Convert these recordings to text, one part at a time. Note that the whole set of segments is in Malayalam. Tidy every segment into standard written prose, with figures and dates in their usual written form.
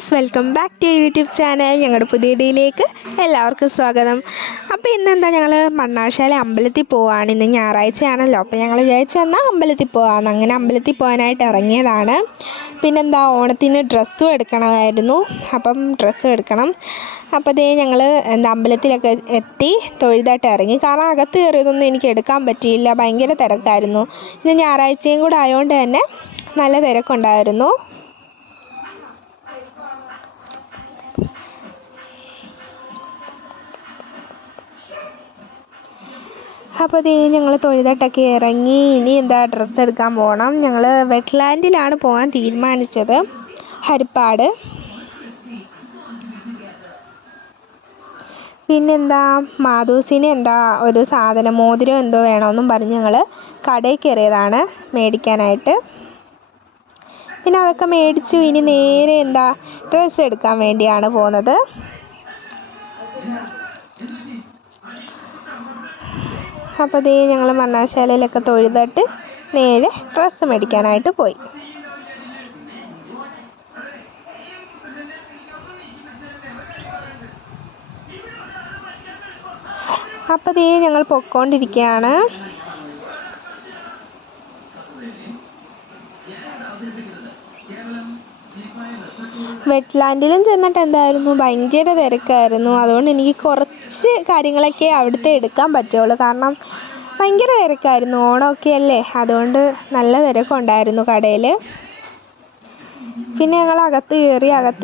Friends, welcome back to YouTube channel. ഞങ്ങളുടെ പുതിയ വീഡിയോയിലേക്ക് എല്ലാവർക്കും സ്വാഗതം. അപ്പോൾ ഇന്നെന്താ, ഞങ്ങൾ മണ്ണാശാല അമ്പലത്തിൽ പോവാണ്. ഇന്ന് ഞായറാഴ്ചയാണല്ലോ, അപ്പോൾ ഞങ്ങൾ വിചാരിച്ചു എന്നാൽ അമ്പലത്തിൽ പോകാമെന്ന്. അങ്ങനെ അമ്പലത്തിൽ പോകാനായിട്ട് ഇറങ്ങിയതാണ്. പിന്നെന്താ, ഓണത്തിന് ഡ്രസ്സും എടുക്കണമായിരുന്നു. അപ്പം ഡ്രസ്സും എടുക്കണം. അപ്പോൾ അതേ ഞങ്ങൾ അമ്പലത്തിലൊക്കെ എത്തി തൊഴുതായിട്ട് ഇറങ്ങി. കാരണം അകത്ത് കയറിയതൊന്നും എനിക്ക് എടുക്കാൻ പറ്റിയില്ല, ഭയങ്കര തിരക്കായിരുന്നു. ഇന്ന് ഞായറാഴ്ചയും കൂടെ ആയതുകൊണ്ട് തന്നെ നല്ല തിരക്കുണ്ടായിരുന്നു. അപ്പോൾ അതേ ഞങ്ങൾ തൊഴുതട്ടൊക്കെ ഇറങ്ങി. ഇനി എന്താ, ഡ്രസ്സ് എടുക്കാൻ പോകണം. ഞങ്ങൾ വെറ്റ്ലാൻഡിലാണ് പോകാൻ തീരുമാനിച്ചത്, ഹരിപ്പാട്. പിന്നെന്താ, മാധൂസിന് എന്താ ഒരു സാധനം, മോതിരം എന്തോ വേണമെന്നും പറഞ്ഞ് ഞങ്ങൾ കടയിൽ കയറിയതാണ് മേടിക്കാനായിട്ട്. പിന്നെ അതൊക്കെ മേടിച്ചു. ഇനി നേരെ എന്താ, ഡ്രസ്സ് എടുക്കാൻ വേണ്ടിയാണ് പോകുന്നത്. അപ്പോൾ അതേ ഞങ്ങൾ മണ്ണാശാലയിലൊക്കെ തൊഴുതിട്ട് നേരെ ഡ്രസ്സ് മേടിക്കാനായിട്ട് പോയി. അപ്പോൾ അതേ ഞങ്ങൾ പൊയ്ക്കൊണ്ടിരിക്കുകയാണ്. വെറ്റ്ലാൻഡിലും ചെന്നിട്ട് എന്തായിരുന്നു, ഭയങ്കര തിരക്കായിരുന്നു. അതുകൊണ്ട് എനിക്ക് കുറച്ച് കാര്യങ്ങളൊക്കെ അവിടുത്തെ എടുക്കാൻ പറ്റുള്ളൂ. കാരണം ഭയങ്കര തിരക്കായിരുന്നു, ഓണമൊക്കെ അല്ലേ, അതുകൊണ്ട് നല്ല തിരക്കുണ്ടായിരുന്നു കടയിൽ. പിന്നെ ഞങ്ങൾ അകത്ത്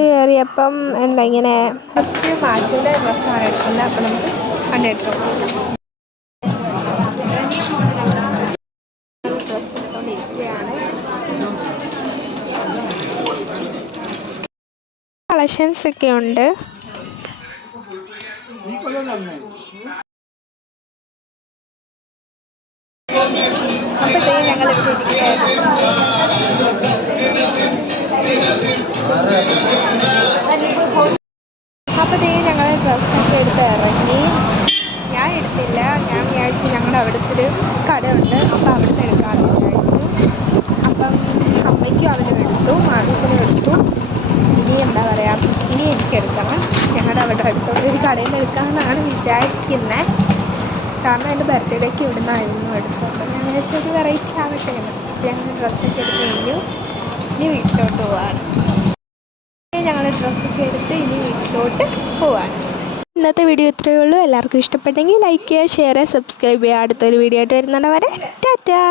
കയറിയപ്പം എന്താ ഇങ്ങനെ ഫസ്റ്റ് മാച്ചിൻ്റെ ഡ്രസ്സാണ് എടുക്കുന്നത്. അപ്പം നമുക്ക് കണ്ടിട്ട് ഡ്രസ്സ് എടുത്തുകൊണ്ടിരിക്കുകയാണ്. കളക്ഷൻസ് ഒക്കെ ഉണ്ട്. അപ്പോഴത്തേ ഞങ്ങൾ ഇവിടെ ഇരിക്കുകയായിരുന്നു. അപ്പോഴത്തേ ഞങ്ങൾ ഡ്രസ്സൊക്കെ എടുത്ത് ഇറങ്ങി. ഞാൻ എടുത്തില്ല, ഞാൻ വിചാരിച്ചു ഞങ്ങളുടെ അവിടുത്തെ ഒരു കടയുണ്ട്, അപ്പോൾ അവിടുന്ന് എടുക്കാമെന്ന് വിചാരിച്ചു. അപ്പം അമ്മയ്ക്കും അവനും എടുത്തു, മാധൂസിനും എടുത്തു. ഇനി എന്താ പറയുക, ഇനി എനിക്കെടുക്കണം. ഞങ്ങളുടെ അവിടെ അടുത്തുള്ള ഒരു കടയിൽ നിന്ന് എടുക്കാമെന്നാണ് വിചാരിക്കുന്നത്. കാരണം എൻ്റെ ബർത്ത്ഡേക്ക് ഇവിടുന്നായിരുന്നു എടുത്തത്. അപ്പോൾ ഞാൻ വിചാരിച്ചൊരു വെറൈറ്റി ആവട്ടെ എന്ന്. ഞങ്ങൾ ഡ്രസ്സൊക്കെ എടുത്ത് കഴിഞ്ഞു. ഇനി വീട്ടിലോട്ട് പോവാണ്. ഞങ്ങൾ ഡ്രസ്സൊക്കെ എടുത്ത് ഇനി വീട്ടിലോട്ട് പോവാണ്. ഇന്നത്തെ വീഡിയോ ഇത്രയേ ഉള്ളൂ. എല്ലാവർക്കും ഇഷ്ടപ്പെട്ടെങ്കിൽ ലൈക്ക് ചെയ്യുക, ഷെയർ ചെയ്യുക, സബ്സ്ക്രൈബ് ചെയ്യുക. അടുത്തൊരു വീഡിയോ ആയിട്ട് വരുന്നുണ്ട് വരെ ടാറ്റാ.